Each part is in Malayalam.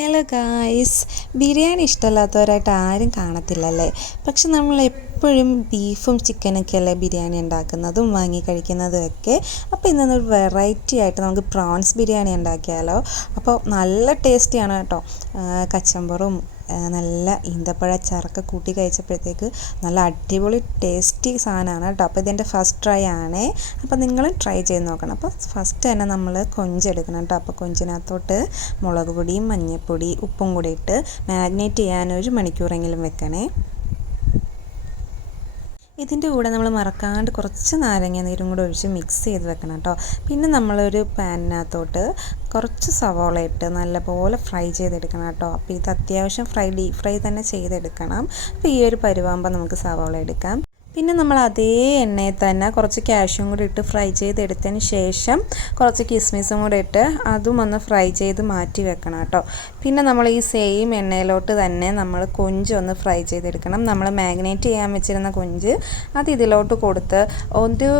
ഹലോ ഗായ്സ്, ബിരിയാണി ഇഷ്ടമല്ലാത്തവരായിട്ട് ആരും കാണത്തില്ലല്ലേ. പക്ഷെ നമ്മൾ എപ്പോഴും ബീഫും ചിക്കനൊക്കെ അല്ലേ ബിരിയാണി ഉണ്ടാക്കുന്നതും വാങ്ങി കഴിക്കുന്നതും ഒക്കെ. അപ്പോൾ ഇന്നൊരു വെറൈറ്റി ആയിട്ട് നമുക്ക് പ്രോൺസ് ബിരിയാണി ഉണ്ടാക്കിയാലോ. അപ്പോൾ നല്ല ടേസ്റ്റിയാണ് കേട്ടോ. കച്ചമ്പറും നല്ല ഈന്തപ്പഴ അച്ചാറൊക്കെ കൂട്ടി കഴിച്ചപ്പോഴത്തേക്ക് നല്ല അടിപൊളി ടേസ്റ്റി സാധനമാണ് കേട്ടോ. അപ്പോൾ ഇതെൻ്റെ ഫസ്റ്റ് ട്രൈ ആണേ. അപ്പോൾ നിങ്ങൾ ട്രൈ ചെയ്ത് നോക്കണം. അപ്പോൾ ഫസ്റ്റ് തന്നെ നമ്മൾ കൊഞ്ചെടുക്കണം കേട്ടോ. അപ്പോൾ കൊഞ്ചിനകത്തോട്ട് മുളക് പൊടിയും മഞ്ഞൾപ്പൊടി ഉപ്പും കൂടി ഇട്ട് മാഗ്നേറ്റ് ചെയ്യാൻ 1 മണിക്കൂറെങ്കിലും വെക്കണേ. ഇതിൻ്റെ കൂടെ നമ്മൾ മറക്കാണ്ട് കുറച്ച് നാരങ്ങ നീരും കൂടെ ഒഴിച്ച് മിക്സ് ചെയ്ത് വെക്കണം കേട്ടോ. പിന്നെ നമ്മളൊരു പാനിനകത്തോട്ട് കുറച്ച് സവോള ഇട്ട് നല്ലപോലെ ഫ്രൈ ചെയ്തെടുക്കണം കേട്ടോ. അപ്പോൾ ഇത് അത്യാവശ്യം ഡീപ് ഫ്രൈ തന്നെ ചെയ്തെടുക്കണം. അപ്പോൾ ഈ ഒരു പരുവാകുമ്പോൾ നമുക്ക് സവോള എടുക്കാം. പിന്നെ നമ്മൾ അതേ എണ്ണയിൽ തന്നെ കുറച്ച് കാഷ്യും കൂടി ഇട്ട് ഫ്രൈ ചെയ്തെടുത്തതിന് ശേഷം കുറച്ച് കിസ്മിസും കൂടി ഇട്ട് അതും ഒന്ന് ഫ്രൈ ചെയ്ത് മാറ്റി വെക്കണം കേട്ടോ. പിന്നെ നമ്മൾ ഈ സെയിം എണ്ണയിലോട്ട് തന്നെ നമ്മൾ കൊഞ്ചൊന്ന് ഫ്രൈ ചെയ്തെടുക്കണം. നമ്മൾ മാഗ്നേറ്റ് ചെയ്യാൻ വെച്ചിരുന്ന കൊഞ്ച് അത് ഇതിലോട്ട് കൊടുത്ത് ഒരു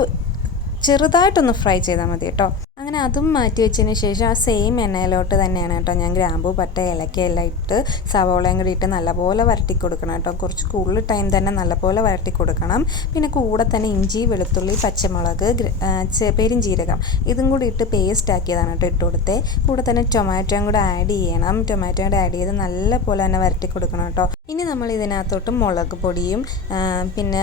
ചെറുതായിട്ടൊന്ന് ഫ്രൈ ചെയ്താൽ മതി കേട്ടോ. അങ്ങനെ അതും മാറ്റി വെച്ചതിന് ശേഷം ആ സെയിം എണ്ണയിലോട്ട് തന്നെയാണ് കേട്ടോ ഞാൻ ഗ്രാമ്പൂ പട്ട ഏലക്കയെല്ലാം ഇട്ട് സവോളയും കൂടി ഇട്ട് നല്ലപോലെ വരട്ടി കൊടുക്കണം കേട്ടോ. കുറച്ച് കൂടുതൽ ടൈം തന്നെ നല്ലപോലെ വരട്ടി കൊടുക്കണം. പിന്നെ കൂടെ തന്നെ ഇഞ്ചി വെളുത്തുള്ളി പച്ചമുളക് പെരുംജീരകം ഇതും കൂടി ഇട്ട് പേസ്റ്റ് ആക്കിയതാണ് കേട്ടോ ഇട്ട് കൊടുത്തേ. കൂടെ തന്നെ ടൊമാറ്റോയും കൂടെ ആഡ് ചെയ്യണം. ടൊമാറ്റോ കൂടെ ആഡ് ചെയ്ത് നല്ലപോലെ തന്നെ വരട്ടി കൊടുക്കണം കേട്ടോ. ഇനി നമ്മൾ ഇതിനകത്തോട്ട് മുളക് പൊടിയും പിന്നെ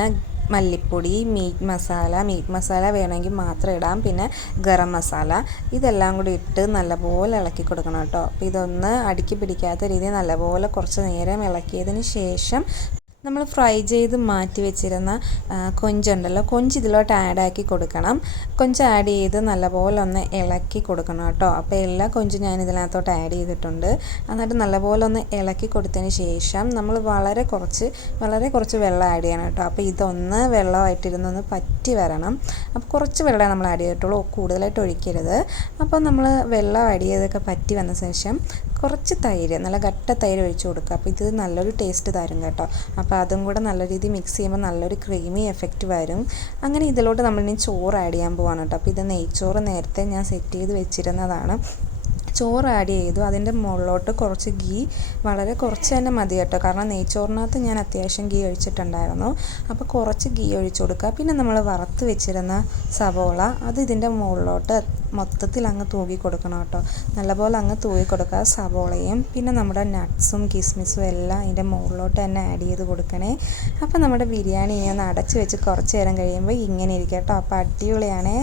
മല്ലിപ്പൊടി മീറ്റ് മസാല വേണമെങ്കിൽ മാത്രം ഇടാം. പിന്നെ ഗരം മസാല ഇതെല്ലാം കൂടി ഇട്ട് നല്ലപോലെ ഇളക്കി കൊടുക്കണം കേട്ടോ. അപ്പോൾ ഇതൊന്ന് അടുക്കി പിടിക്കാത്ത രീതിയിൽ നല്ലപോലെ കുറച്ച് നേരം ഇളക്കിയതിന് ശേഷം നമ്മൾ ഫ്രൈ ചെയ്ത് മാറ്റി വെച്ചിരുന്ന കൊഞ്ചുണ്ടല്ലോ, കൊഞ്ച് ഇതിലോട്ട് ആഡാക്കി കൊടുക്കണം. കൊഞ്ച് ആഡ് ചെയ്ത് നല്ലപോലെ ഒന്ന് ഇളക്കി കൊടുക്കണം കേട്ടോ. അപ്പോൾ എല്ലാ കൊഞ്ചും ഞാൻ ഇതിനകത്തോട്ട് ആഡ് ചെയ്തിട്ടുണ്ട്. എന്നിട്ട് നല്ലപോലെ ഒന്ന് ഇളക്കി കൊടുത്തതിന് ശേഷം നമ്മൾ വളരെ കുറച്ച് വെള്ളം ആഡ് ചെയ്യണം കേട്ടോ. അപ്പോൾ ഇതൊന്ന് വെള്ളമായിട്ടിരുന്നൊന്ന് പറ്റി വരണം. അപ്പോൾ കുറച്ച് വെള്ളമേ നമ്മൾ ആഡ് ചെയ്തിട്ടുള്ളൂ, കൂടുതലായിട്ട് ഒഴിക്കരുത്. അപ്പോൾ നമ്മൾ വെള്ളം ആഡ് ചെയ്തൊക്കെ പറ്റി വന്ന ശേഷം കുറച്ച് തൈര്, നല്ല കട്ട തൈര് ഒഴിച്ച് കൊടുക്കുക. അപ്പോൾ ഇത് നല്ലൊരു ടേസ്റ്റ് തരും കേട്ടോ. അപ്പോൾ അതും കൂടെ നല്ല രീതിയിൽ മിക്സ് ചെയ്യുമ്പോൾ നല്ലൊരു ക്രീമി എഫക്റ്റ് വരും. അങ്ങനെ ഇതിലോട്ട് നമ്മളിനി ചോറ് ആഡ് ചെയ്യാൻ പോവാണ് കേട്ടോ. അപ്പോൾ ഇത് നെയ്ച്ചോറ് നേരത്തെ ഞാൻ സെറ്റ് ചെയ്ത് വെച്ചിരുന്നതാണ്. ചോറ് ആഡ് ചെയ്തു. അതിൻ്റെ മുകളിലോട്ട് കുറച്ച് ഗീ, വളരെ കുറച്ച് തന്നെ മതി കേട്ടോ. കാരണം നെയ്ച്ചോറിനകത്ത് ഞാൻ അത്യാവശ്യം ഗീ ഒഴിച്ചിട്ടുണ്ടായിരുന്നു. അപ്പോൾ കുറച്ച് ഗീ ഒഴിച്ചു കൊടുക്കുക. പിന്നെ നമ്മൾ വറുത്ത് വെച്ചിരുന്ന സവോള അത് ഇതിൻ്റെ മുകളിലോട്ട് മൊത്തത്തിൽ അങ്ങ് തൂകി കൊടുക്കണം കേട്ടോ. നല്ലപോലെ അങ്ങ് തൂകി കൊടുക്കുക സവോളയും. പിന്നെ നമ്മുടെ നട്ട്സും കിസ്മിസും എല്ലാം അതിൻ്റെ മുകളിലോട്ട് തന്നെ ആഡ് ചെയ്ത് കൊടുക്കണേ. അപ്പോൾ നമ്മുടെ ബിരിയാണി ഒന്ന് അടച്ച് വെച്ച് കുറച്ച് നേരം കഴിയുമ്പോൾ ഇങ്ങനെ ഇരിക്കും കേട്ടോ. അപ്പോൾ അടിപൊളിയാണേ.